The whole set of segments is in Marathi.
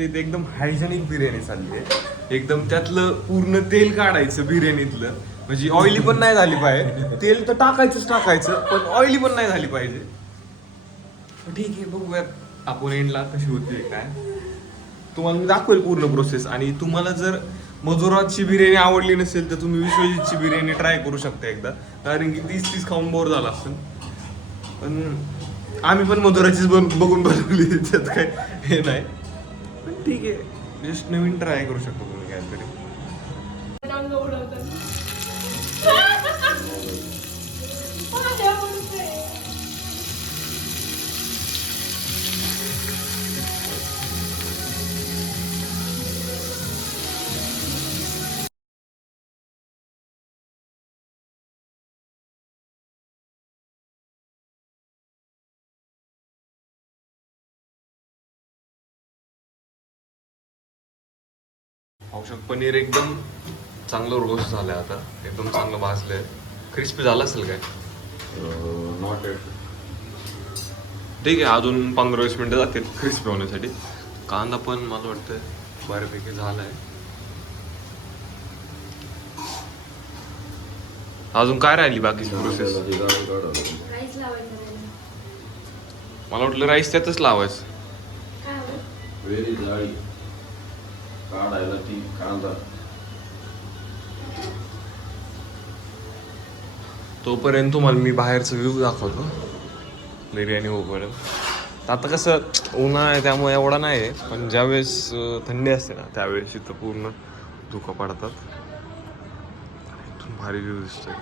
शकते ते एकदम हायजेनिक बिर्याणी चालली आहे. एकदम त्यातलं पूर्ण तेल काढायचं बिर्याणीतलं, म्हणजे ऑइली पण नाही झाली पाहिजे. तेल तर टाकायचं पण ऑइली पण नाही झाली पाहिजे. ठीक आहे, बघूयात आपण एंडला कशी होते काय. तुम्हाला मी दाखवेल पूर्ण प्रोसेस. आणि तुम्हाला जर मधुराची बिर्याणी आवडली नसेल तर तुम्ही विश्वजितची बिर्याणी ट्राय करू शकता एकदा, कारण की तीच खाऊन बोर झाला असेल. पण आम्ही पण मधुराचीच बघून बनवली, त्यात काय हे नाही. पण ठीक आहे, जस्ट नवीन ट्राय करू शकतो तुम्ही काहीतरी. औषध पनीर एकदम चांगलं रोस्ट झालंय आता, एकदम चांगलं भाजलंय. क्रिस्पी झालं असेल काय? Not at. ठीक आहे, अजून 15-20 मिनिटं जातील क्रिस्पी होण्यासाठी. कांदा पण मला वाटतं बऱ्यापैकी झालाय. अजून काय राहिली बाकीची प्रोसेस? मला वाटलं राईस त्यातच लावायचं. वेरी जाळी काढायला ती कांदा. तोपर्यंत तुम्हाला मी बाहेरचा व्ह्यू दाखवतो बिर्याणी होईपर्यंत. आता कसं उन्हाळा आहे त्यामुळे एवढा नाही आहे, पण ज्यावेळेस थंडी असते ना त्यावेळेस इथं पूर्ण धुकं पडतात. इथून भारी व्ह्यू दिसतोय.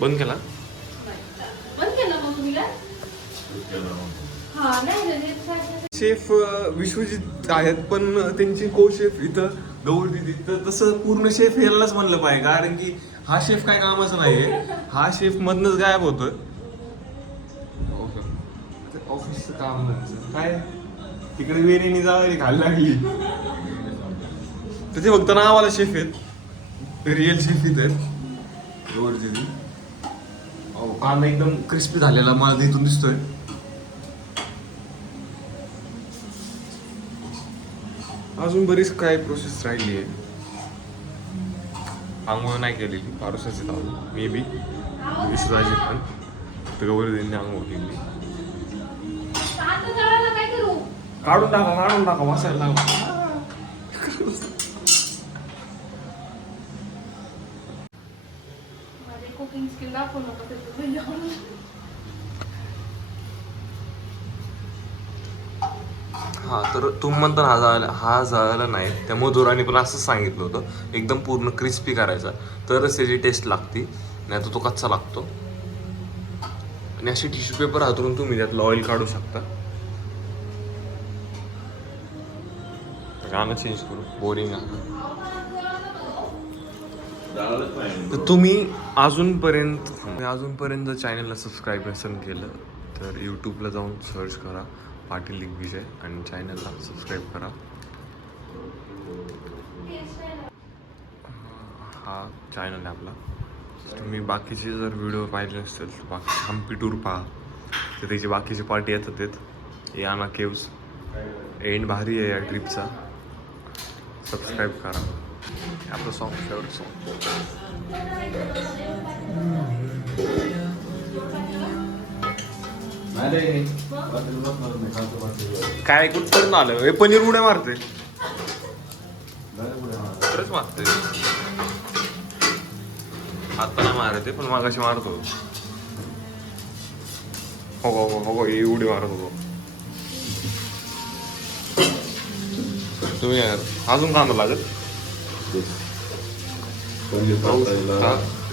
बंद केला? शेफ विश्वजित आहेत, पण त्यांची को शेफ इथं गौर दिदी. तर तसं पूर्ण शेफ यायलाच म्हणलं पाहिजे, कारण की हा शेफ काय कामाचं नाहीये. हा शेफ मधनच गायब होतोय. ऑफिसचं काम काय तिकडे बिर्याणी जावं खायला लागली तर ते फक्त नावाला शेफ आहेत, रिअल शेफ इथं आहेत गौर दिदी. कांदा एकदम क्रिस्पी झालेला मला इथून दिसतोय. अजून बरीच काय प्रोसेस राहिली आहे. आंघोळ नाही केलेली, पारुसाची लावली मे बी विश्वाजी पण गौरीने आंघोळ केली. काढून टाका वासायला लागला. कुकिंग स्किल दाखवू नको. हा, तर तुम्ही म्हणता हा जळायला नाही. त्या मधुराने पण असं सांगितलं होतं, एकदम पूर्ण क्रिस्पी करायचा तरच त्याची टेस्ट लागते, नाही तर तो कच्चा लागतो. आणि अशी टिश्यू पेपर हातरून तुम्ही त्यातलं ऑइल काढू शकता. गाणं चेंज करू, बोरिंग गाणं. तर तुम्ही अजूनपर्यंत चॅनलला सबस्क्राईब नसेल केलं तर यूट्यूबला जाऊन सर्च करा पाटील दिग्विजय आणि चॅनलला सबस्क्राईब करा. हा चॅनल आहे आपला. तुम्ही बाकीचे जर व्हिडिओ पाहिले असतील तर बाकी हम्पी टूर पहा, तर त्याची बाकीचे पार्टी येतात. याना केव्स एंड भारी आहे या ट्रिपचा. सबस्क्राईब करा. आपलं सॉन्ग फेवरेट सॉन्ग. काय कुठपर्यंत आलं हे? पनीर उड्या मारते, खरंच मारते. आता नाही मारते पण मागाशी मारतो. हो ही उडी मारत होतो. तुम्ही अजून कांदा लागत.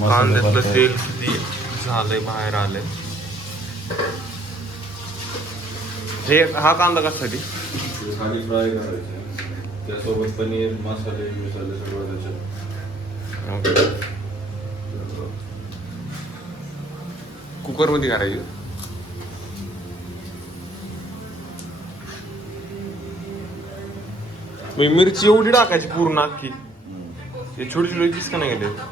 कांद्यातलं तेल किती झालंय बाहेर आलंय. हे हा कांदा कशासाठी? खाली फ्राय करायचे, त्यासोबत पनीर मसाले सगळं त्याच्यात. कुकरमध्ये करायचं. मिरची एवढी टाकायची पूर्ण अख्खी. ते छोटे छोटे पीस का नाही गेले. अख्खा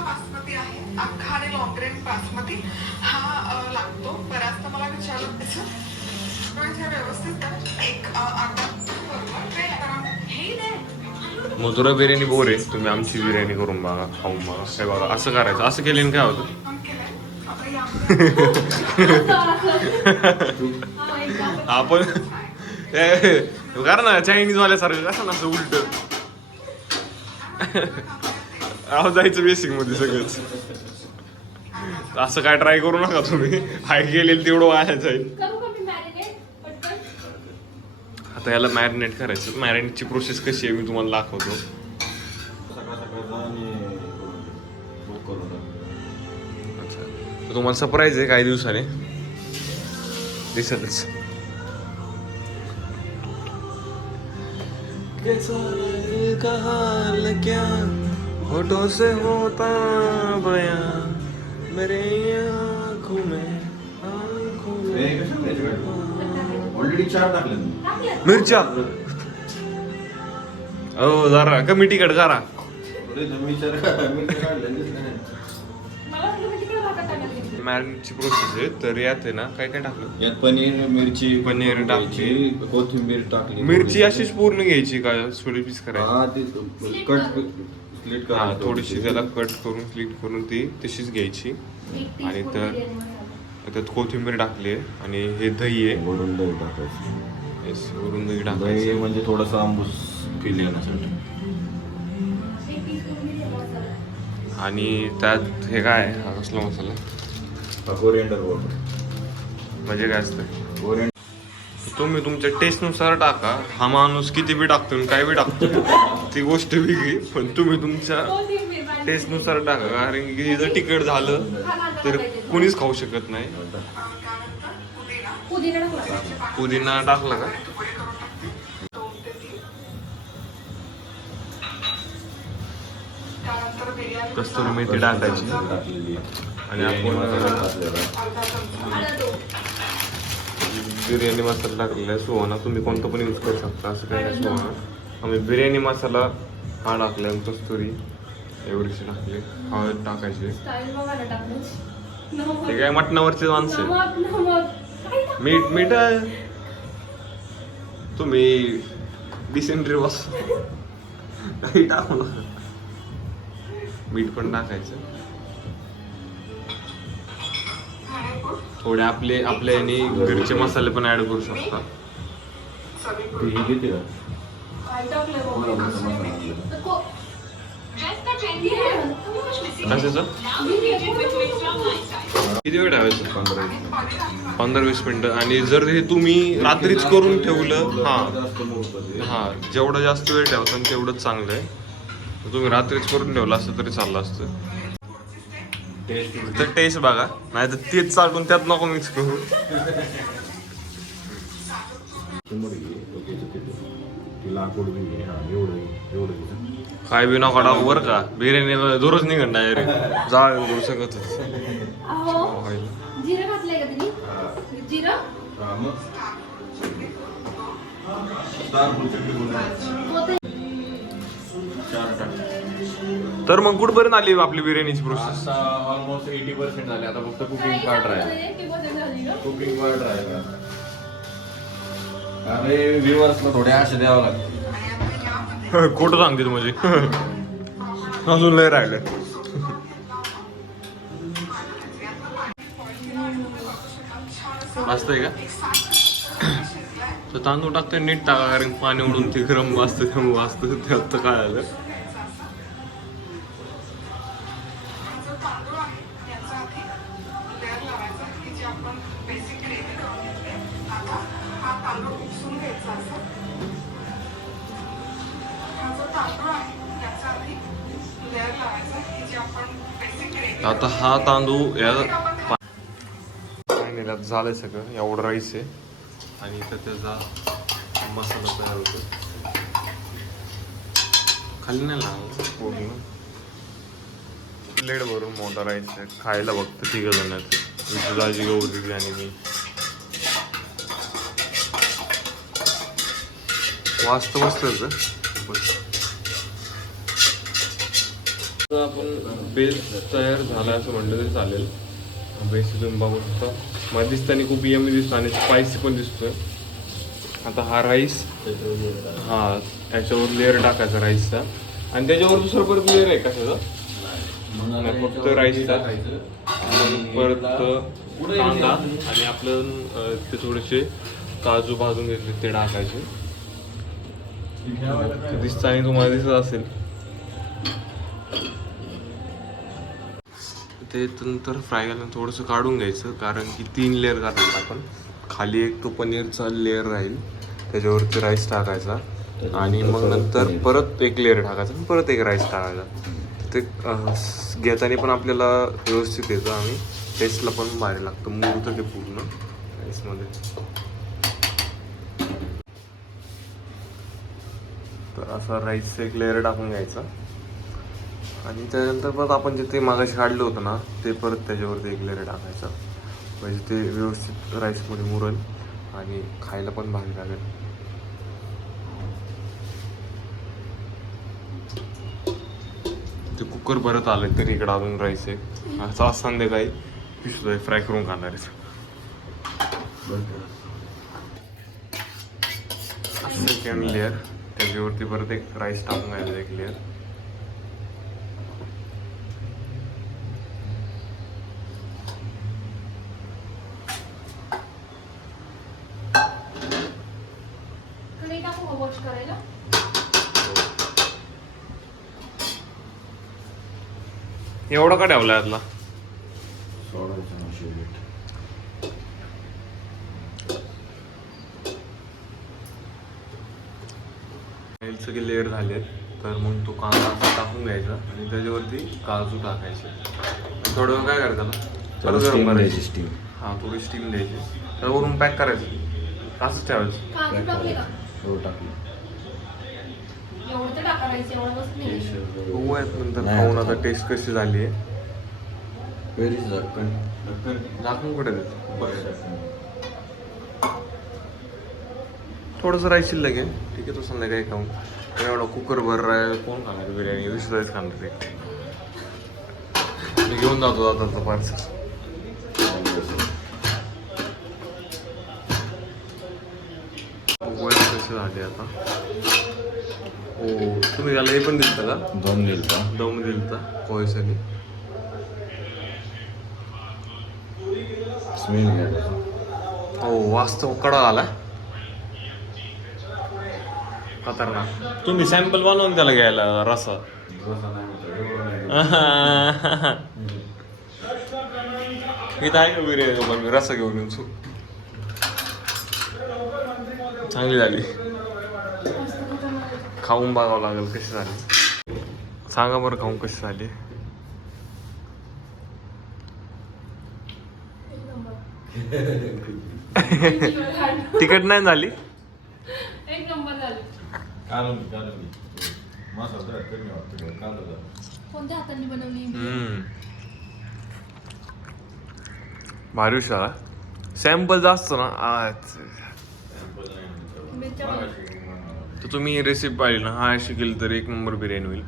बासमती आहे, अख्खा आणि लॉंग ग्रेन बासमती हा लागतो. बऱ्याच तर मला विचारलं त्याचं हे व्यवस्थित कर. एक अर्धा हे दे. मधुरा बिर्याणी बोर आहे. तुम्ही आमची बिर्याणी करून बघा, खाऊन बघा. हे बघा असं करायचं. असं केल्याने काय होतं. पण केलंय आता यामध्ये आपण करा ना चायनीज वाल्यासारखं कसं ना असं उलट. अहो जायचं बेसिक मध्ये सगळंच. असं काय ट्राय करू नका तुम्ही. हाय गेलेलं तेवढं वाया जाईल. करू का मी मॅरिनेट पटकन? आता याला मॅरिनेट करायचं. मॅरिनेटची प्रोसेस कशी आहे मी तुम्हाला दाखवतो. सकाळ सकाळचा आणि बुक करून टाक. अच्छा, तर तुम्हाला सरप्राईज आहे काही दिवसाने दिसतच. होठों से होता बया मेरे आँखों में ऑलरेडी 4 टाकले मी. टाकलं? मिरच्या. हो जरा कमी तिखट करा. अरे तुम्ही विचार करा, मी तर काढलेलीच नाही. मला वाटलं मी तिकडे भातात टाकायला घेतली. मॅरिनेटची प्रोसेस आहे. तर यात आहे ना काय काय टाकलं. यात पनीर, मिरची, पनीर टाकली. कोथिंबीर टाकली. मिरची अशीच पूर्ण घ्यायची का थोडी पीस करायची. हा ते कट स्प्लिट हा करा. थोडीशी त्याला कट करून स्लिट करून ती तशीच घ्यायची. एक आणि teaspoon तर- बिर्याणी मसाला. त्यात कोथिंबीर टाकली आहे आणि हे दही आहे. वरून दही टाकायचं. Yes, वरून दही दही टाकायचं. म्हणजे थोडासा आंबूस फील येण्यासाठी. एक teaspoon बिर्याणी मसाला. आणि त्यात हे काय आहे? हा कसला मसाला कोरिएंडर पावडर. म्हणजे काय असतं. कोरिएंडर तुम्ही तुमच्या टेस्टनुसार टाका. हा माणूस किती बी टाकतो आणि काय बी टाकतो ती गोष्ट वेगळी. पण तुम्ही तुमच्या कोथिंबीर बारीक. टेस्टनुसार टाका. कारण की जर तिखट झालं तर कुणीच खाऊ शकत नाही. पुदिना टाकला. पुदिना टाकला का. त्यानंतर बिर्याणी कस्तुरी मेथी टाकायची. टाकलेली. आणि आपण हळद दो. बिर्याणी मसाला टाकलेला आहे. सुहाना तुम्ही कोणतं पण यूज करू शकता. असं काय नाही. सुहाना आम्ही बिर्याणी मसाला हा टाकला. कस्तुरी एवढीशी टाकली. हळद टाकायची. स्टाईल बघा ना टाकलं. हे नमक. काय मटणावरचे माणसं आहे. नमक. काय टाकलं? मीठ तुम्ही डिसेंट्री बस काही टाकू नका. मीठ पण टाकायचं. थोडे आपल्या याने घरचे मसाले पण ऍड करू शकता. ती ही घेते का? काय टाकलंय कोणता बाबा? मसाला टाकलेला? तर को- बिर्याणी. कशाचं किती वेळ ठेवायचं. 15-20 मिनिटं. आणि जर हे तुम्ही रात्रीच करून ठेवलं जास्त मोठं ते. हा जेवढं जास्त वेळ ठेवता तेवढंच चांगलं आहे. तर तुम्ही रात्रीच करून ठेवलं असतं तरी चाललं असतं. तर टेस्ट बघा. नाही तर तेच चालून त्यात नको मिक्स करू. चिमट घे, डोक्याचं ते. ती लाकूड बी घे. हा, एवढं घे. काय बी नका टाकू बरं का. बिर्याणी दररोज निघण डायरेक्ट जाळ करू शकतच. अहो, जिरं घातलंय का तुम्ही? जिरं? हा, मग तांदूळ चटणी बनवायची. कोथिंबीर. 4 टाक. तर मग कुठपर्यंत आली आपली बिर्याणीची प्रोसेस. आता ऑलमोस्ट 80% झाले. आता फक्त कुकिंग काही पार्ट टाकलं राहिला. नाही की कोथिंबीर झाली का? कुकिंग पार्ट राहिला. अरे व्ह्युअर्सला थोडे आशे द्यावं लागतं. खोटं सांगते तू म्हणजे. अजून लय राहिलं. मस्त आहे का. तर तांदूळ टाकते नीट टाका. कारण पाणी उडून ते गरम असतं त्यामुळे असतं त्यात काय आलं. जो तांदूळ आहे याचा आधी लेअर लावायचा की जी आपण बेसिक ग्रेव्ही करून घेतली. आता हा तांदूळ उपसून घ्यायचा असा. हा जो तांदूळ आहे याचा आधी लेअर लावायचा की जी आपण बेसिक ग्रेव्ही. आता हा तांदूळ या फायनली आता झालंय सगळं. एवढं राईस आहे आणि इथं त्याचा मसाला तयार होतो. खाली नाही लागलं पूर्ण. प्लेट भरून मोठा राईस आहे. खायला बघतं 3 जण आहेत. विशुदाजी गौरी आणि मी. वाजत मस्तच आपण बेस तयार झाला असं म्हटलं तरी चालेल. बेस तुम्ही बघू शकता. मला दिसताना खूप यमी दिसतो आणि स्पायसी पण दिसतोय. आता हा राईस हा याच्यावर लेअर टाकायचा राईसचा आणि त्याच्यावर दुसरं परत लेअर आहे कशाचा? नाही, फक्त राईसचा. परत कांदा आणि आपलं ते थोडेसे काजू भाजून घेतले ते टाकायचे. दिसतं आणि तुम्हाला दिसत असेल ते नंतर फ्राय केल्यानंतर थोडंसं काढून घ्यायचं कारण की 3 लेअर करणार आपण. खाली एक तो पनीरचा लेअर राहील त्याच्यावरती राईस टाकायचा आणि मग नंतर परत एक लेअर टाकायचा आणि परत एक राईस टाकायचा. ते घेताना पण आपल्याला व्यवस्थित येतं आणि टेस्टला पण भारी लागतं. मुरतं ते पूर्ण राईसमध्ये. तर असा राईसचा एक लेअर टाकून घ्यायचा आणि त्यानंतर परत आपण जे ते मागाशी काढलं होतं ना ते परत त्याच्यावरती एक लेअर टाकायचा. म्हणजे ते व्यवस्थित राईसमध्ये मुरेल आणि खायला पण भारी लागेल. ते कुकर परत आलं तरी इकडं अजून राईस आहे. असं संध्याकाळी पिशवी फ्राय करून खाणार आहे. सेकंड लेअर त्याच्यावरती परत एक राईस टाकून घ्यायचा एक लेअर. कढई टाकू का वॉश करायला? एवढा का ठेवला यातला? सोडायचं ना शेवट. सगळे लेअर झालेत तर मग तो कांदा टाकून घ्यायचा आणि त्याच्यावरती काजू टाकायचे. थोडं वेळ काय करायचं त्याला स्टीम द्यायची, स्टीम. हां थोडी स्टीम द्यायची. तर वरून पॅक करायचं असंच ठेवायचं. काजू टाकले का? हो टाकली. एवढं तर टाकायचं, एवढं बस नाही. बघू आहेत नंतर खाऊन आता टेस्ट कशी झाली आहे. व्हेरी झाकण. झाकून कुठे देत थोडंसं राईस शिल्लक आहे. ठीक आहे तो संध्याकाळी खाऊन. एवढा कुकर भर कोण खाणार बिर्याणी? दुसऱ्याच खाणार ते. मी घेऊन जातो आता पार्सल. कसे झाले आता? हो तुम्ही त्याला हे पण दिलता का? दम दिलता. दम दिलता पोहेसाठी. स्मेल घ्यायचा. हो वास्तव कडा आला खतरनाक. तुम्ही सॅम्पल बनवून त्याला घ्यायला रसा. रसा नाही होता, एवढं नाही. इथं आहे का बिर्याणी पण मी रसा घेऊन येऊन चांगली झाली. खाऊन बघावं लागेल कशी झाली. सांगा बरं खाऊन कशी झाली. तिखट नाही झाली. एक नंबर झालं. कालून मसाला कमी वाटतं कालू. कोणत्या हातांनी बनवली? भारी हुशार. सॅम्पल जास्त ना तर तुम्ही रेसिपी पाहिली ना हा शिकेल तर एक नंबर बिर्याणी होईल.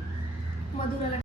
मधुराला